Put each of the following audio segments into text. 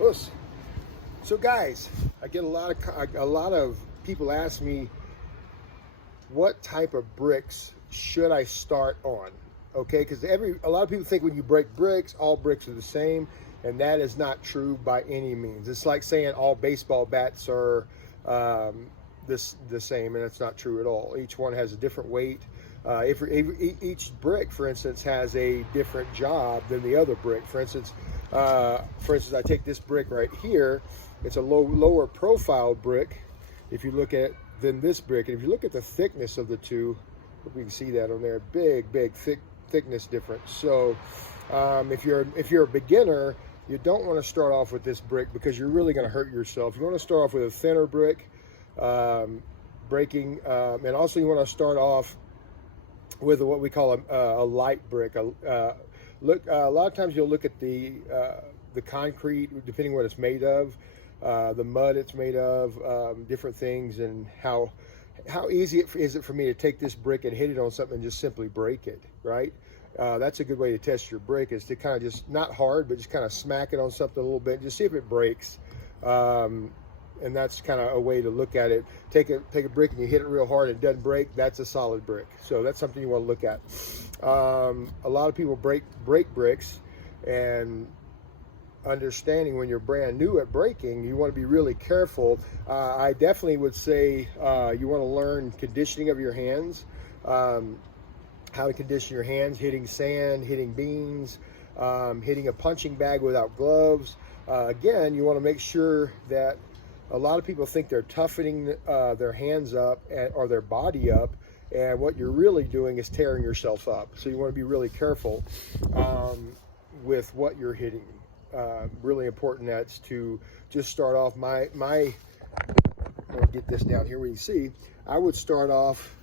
Us. So guys, I get a lot of people ask me what type of bricks should I start on? Okay, because a lot of people think when you break bricks, all bricks are the same, and that is not true by any means. It's like saying all baseball bats are the same, and it's not true at all. Each one has a different weight. If each brick, for instance, has a different job than the other brick. For instance, I take this brick right here. It's a lower profile brick. If you look at than this brick, and if you look at the thickness of the two, we can see that on there. Big thickness difference. So if you're a beginner, you don't want to start off with this brick because you're really going to hurt yourself. You want to start off with a thinner brick, breaking, and also you want to start off with what we call a light brick. A lot of times you'll look at the concrete, depending what it's made of, the mud it's made of, different things, and how easy is it for me to take this brick and hit it on something and just simply break it, right? That's a good way to test your brick, is to kind of just, not hard, but just kind of smack it on something a little bit, just see if it breaks. And that's kind of a way to look at it. Take a brick and you hit it real hard and it doesn't break, that's a solid brick. So that's something you want to look at. A lot of people break bricks, and understanding when you're brand new at breaking, you want to be really careful. I definitely would say you want to learn conditioning of your hands, how to condition your hands, hitting sand, hitting beans, hitting a punching bag without gloves. Again, you want to make sure that a lot of people think they're toughening their hands up or their body up, and what you're really doing is tearing yourself up. So you want to be really careful with what you're hitting. Really important that's to just start off. I'm gonna get this down here where you see. I would start off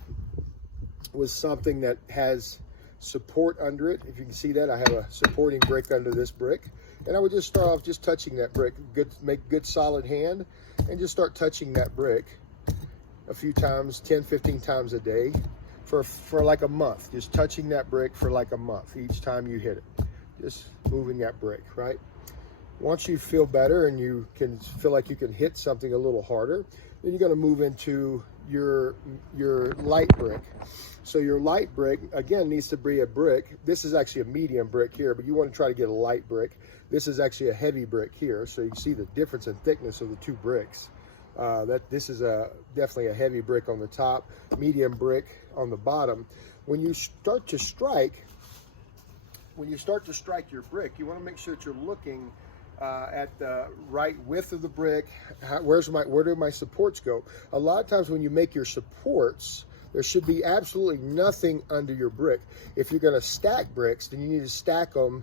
with something that has support under it. If you can see that, I have a supporting brick under this brick. And I would just start off just touching that brick. Make good solid hand, and just start touching that brick a few times, 10, 15 times a day for like a month. Just touching that brick for like a month each time you hit it. Just moving that brick, right? Once you feel better and you can feel like you can hit something a little harder, then you're going to move into your light brick. So your light brick, again, needs to be a brick. This is actually a medium brick here, but you want to try to get a light brick. This is actually a heavy brick here, so you can see the difference in thickness of the two bricks. This is definitely a heavy brick on the top, medium brick on the bottom. When you start to strike your brick, you want to make sure that you're looking at the right width of the brick. Where do my supports go? A lot of times when you make your supports, there should be absolutely nothing under your brick. If you're going to stack bricks, then you need to stack them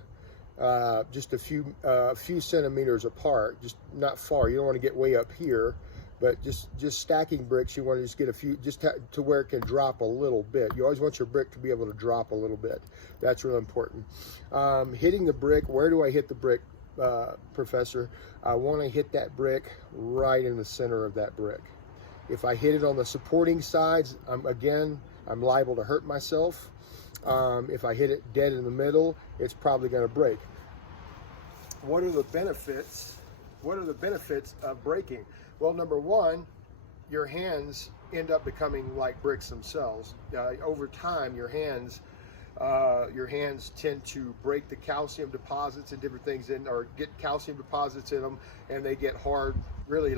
just a few centimeters apart, just not far. You don't want to get way up here, but just stacking bricks, you want to just get a few, to where it can drop a little bit. You always want your brick to be able to drop a little bit. That's really important. Hitting the brick, where do I hit the brick, Professor? I want to hit that brick right in the center of that brick. If I hit it on the supporting sides, I'm liable to hurt myself. If I hit it dead in the middle, it's probably going to break. What are the benefits? What are the benefits of breaking? Well, number one, your hands end up becoming like bricks themselves. Over time, your hands tend to break the calcium deposits and different things or get calcium deposits in them, and they get hard, really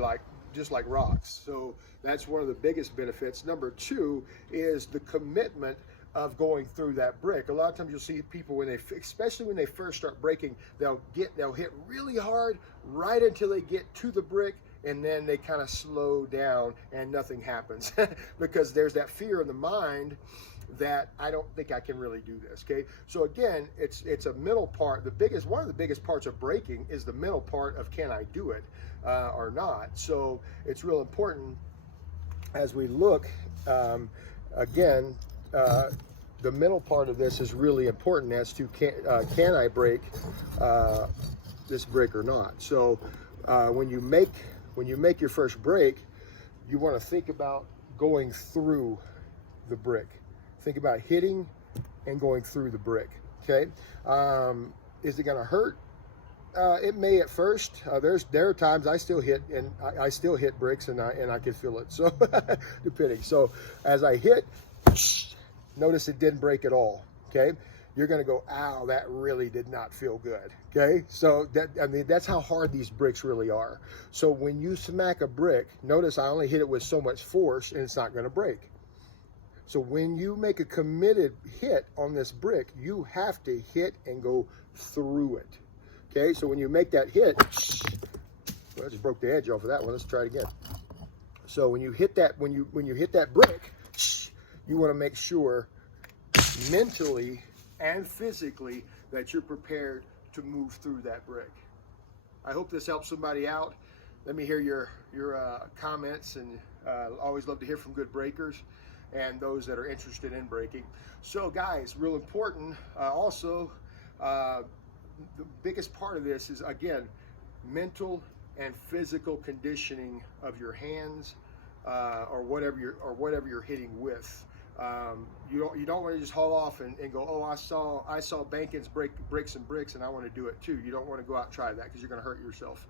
just like rocks. So that's one of the biggest benefits. Number two is the commitment of going through that brick. A lot of times you'll see people especially when they first start breaking, they'll hit really hard right until they get to the brick, and then they kind of slow down and nothing happens because there's that fear in the mind that I don't think I can really do this. Okay, so again, it's a mental part. One of the biggest parts of breaking is the mental part of, can I do it or not? So it's real important as we look again. The mental part of this is really important as to can I break this brick or not. So when you make your first break, you want to think about going through the brick. Think about hitting and going through the brick. Okay, is it going to hurt? It may at first. There are times I still hit, and I still hit bricks, and I can feel it. So depending. So as I hit, notice it didn't break at all. Okay, you're gonna go, ow, that really did not feel good. Okay, so that's how hard these bricks really are. So when you smack a brick, notice I only hit it with so much force, and it's not gonna break. So when you make a committed hit on this brick, you have to hit and go through it. Okay, so when you make that hit, well, I just broke the edge off of that one. Let's try it again. So when you hit that, when you hit that brick, you want to make sure mentally and physically that you're prepared to move through that brick. I hope this helps somebody out. Let me hear your comments, and always love to hear from good breakers and those that are interested in breaking. So guys, real important also, the biggest part of this is, again, mental and physical conditioning of your hands, or whatever you're hitting with. You don't want to just haul off and go, oh, I saw Bankens break bricks and bricks, and I want to do it too. You don't want to go out and try that, because you're going to hurt yourself.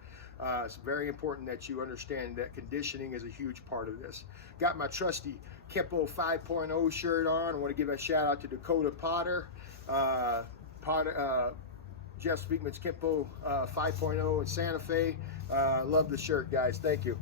It's very important that you understand that conditioning is a huge part of this. Got my trusty Kempo 5.0 shirt on. I want to give a shout out to Dakota Potter. Jeff Speakman's Kempo 5.0 in Santa Fe. Love the shirt, guys. Thank you.